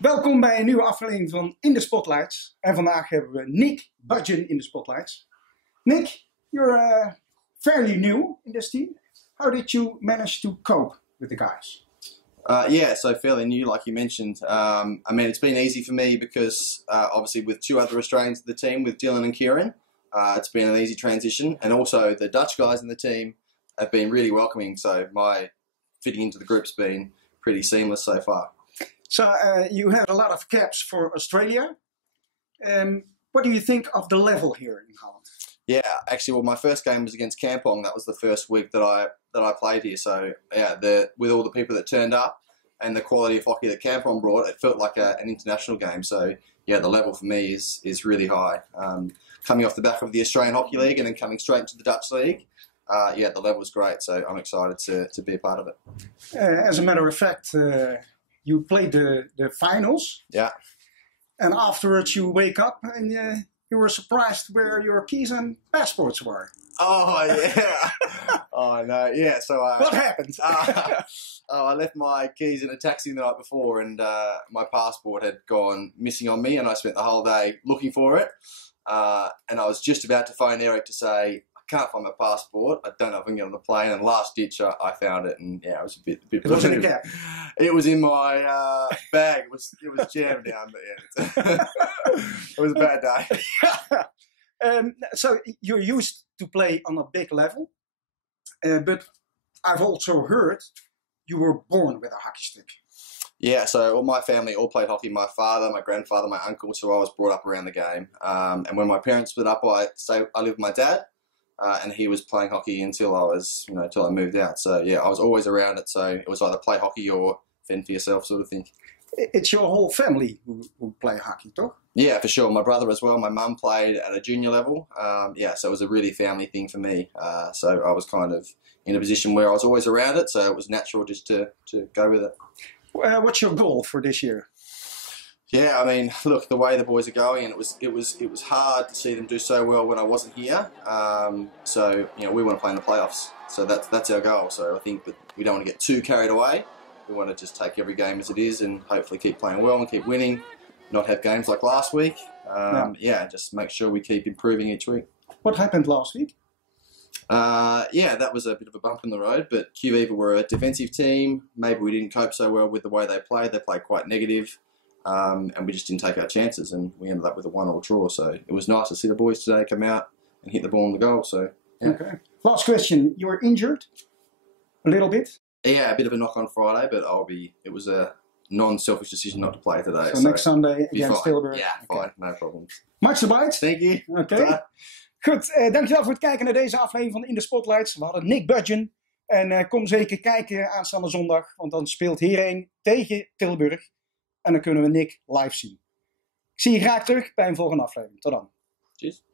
Welkom bij een nieuwe aflevering van In de Spotlights. En vandaag hebben we Nick Budgeon in de Spotlights. Nick, you're fairly new in this team. How did you manage to cope with the guys? Yeah, so fairly new, like you mentioned. I mean, it's been easy for me because obviously with two other Australians in the team, with Dylan and Kieran, it's been an easy transition. And also the Dutch guys in the team have been really welcoming. So my fitting into the group's been pretty seamless so far. So you had a lot of caps for Australia. What do you think of the level here in Holland? Yeah, actually, well, my first game was against Kampong. That was the first week that I played here. So yeah, with all the people that turned up and the quality of hockey that Kampong brought, it felt like an international game. So yeah, the level for me is really high. Coming off the back of the Australian Hockey League and then coming straight into the Dutch League, yeah, the level is great. So I'm excited to be a part of it. As a matter of fact, you played the finals. Yeah. And afterwards you wake up and you were surprised where your keys and passports were. Oh, yeah. Oh, no. Yeah, so... what happened? I left my keys in a taxi the night before and my passport had gone missing on me and I spent the whole day looking for it. And I was just about to phone Eric to say, I can't find my passport. I don't know if I can get on the plane. And last ditch, I found it. And yeah, it was a bit. It was in a cab. It was in my bag. It was jammed down. But yeah, it was a bad day. So you're used to play on a big level, but I've also heard you were born with a hockey stick. Yeah, so all my family all played hockey. My father, my grandfather, my uncle. So I was brought up around the game. And when my parents split up, I lived with my dad. And he was playing hockey until I was, until I moved out. So yeah, I was always around it. So it was either play hockey or fend for yourself sort of thing. It's your whole family who play hockey, toch? Yeah, for sure. My brother as well. My mum played at a junior level. Yeah, so it was a really family thing for me. So I was kind of in a position where I was always around it. So it was natural just to go with it. What's your goal for this year? Yeah, I mean, look, the way the boys are going, and it was hard to see them do so well when I wasn't here. So we want to play in the playoffs. So that's our goal. So I think that we don't want to get too carried away. We want to just take every game as it is, and hopefully keep playing well and keep winning. Not have games like last week. Yeah, just make sure we keep improving each week. What happened last week? Yeah, that was a bit of a bump in the road. But QEVA were a defensive team. Maybe we didn't cope so well with the way they played. They played quite negative. And we just didn't take our chances, and we ended up with a 1-1 draw. So it was nice to see the boys today come out and hit the ball in the goal. So yeah. Okay. Last question: you were injured a little bit. Yeah, a bit of a knock on Friday, but it was a non-selfish decision not to play today. So next Sunday against Tilburg. Ja, fine, no problems. Much obliged. Thank you. Oké. Goed, dankjewel voor het kijken naar deze aflevering van In de Spotlights. We hadden Nick Budgeon. En kom zeker kijken aanstaande zondag, want dan speelt hierheen tegen Tilburg. En dan kunnen we Nick live zien. Ik zie je graag terug bij een volgende aflevering. Tot dan. Tjus.